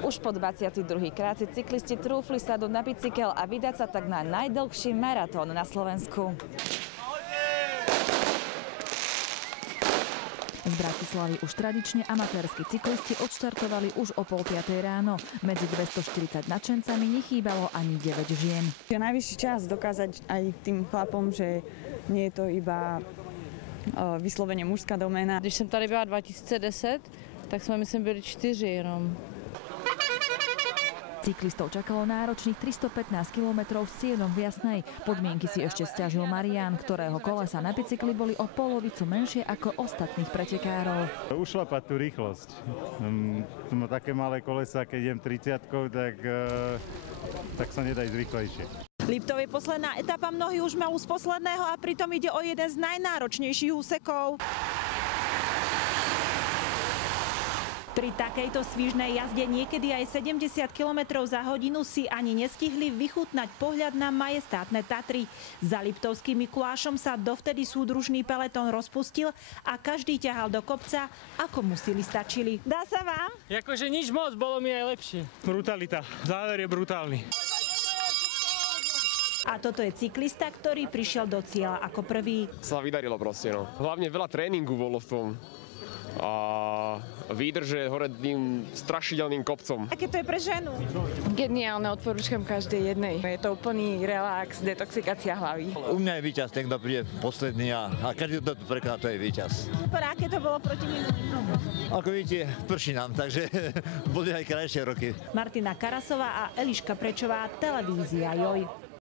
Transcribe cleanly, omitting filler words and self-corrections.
Už po 22. krát si cyklisti trúfli sadnúť na bicykel a vydať sa tak na najdlhší maratón na Slovensku. Z Bratislavy už tradične amatérsky cyklisti odštartovali už o 4:30 ráno. Medzi 240 nadšencami nechýbalo ani 9 žien. Je najvyšší čas dokázať aj tým chlapom, že nie je to iba vyslovene mužská doména. Když jsem tady byla 2010, tak jsme myslím byli 4 jenom. Cyklistov čakalo náročných 315 km s cieľom v Jasnej. Podmienky si ešte sťažil Marián, ktorého kolesa na bicykli boli o polovicu menšie ako ostatných pretekárov. Ušlapať tú rýchlosť. Má také malé kolesa, keď idem 30-kou, tak sa nedá ísť rýchlejšie. Liptov je posledná etapa, mnohí už malú z posledného a pritom ide o jeden z najnáročnejších úsekov. Pri takejto svižnej jazde niekedy aj 70 km za hodinu si ani nestihli vychutnať pohľad na majestátne Tatry. Za Liptovským Mikulášom sa dovtedy súdružný peletón rozpustil a každý ťahal do kopca, ako mu sily stačili. Dá sa vám? Akože nič moc, bolo mi aj lepšie. Brutalita, záver je brutálny. A toto je cyklista, ktorý prišiel do cieľa ako prvý. Sa vydarilo proste, no. Hlavne veľa tréningu bolo v tom. A výdrže hore tým strašidelným kopcom. Aké to je pre ženu? Geniálne, odporúčam každej jednej. Je to úplný relax, detoxikácia hlavy. U mňa je víťaz, ten, kto príde posledný a každý, kto to prekoná, to je víťaz. Super, aké to bolo proti minulým rokom? Ako vidíte, prší nám, takže boli aj krajšie roky. Martina Karasová a Eliška Prečová, televízia Joj.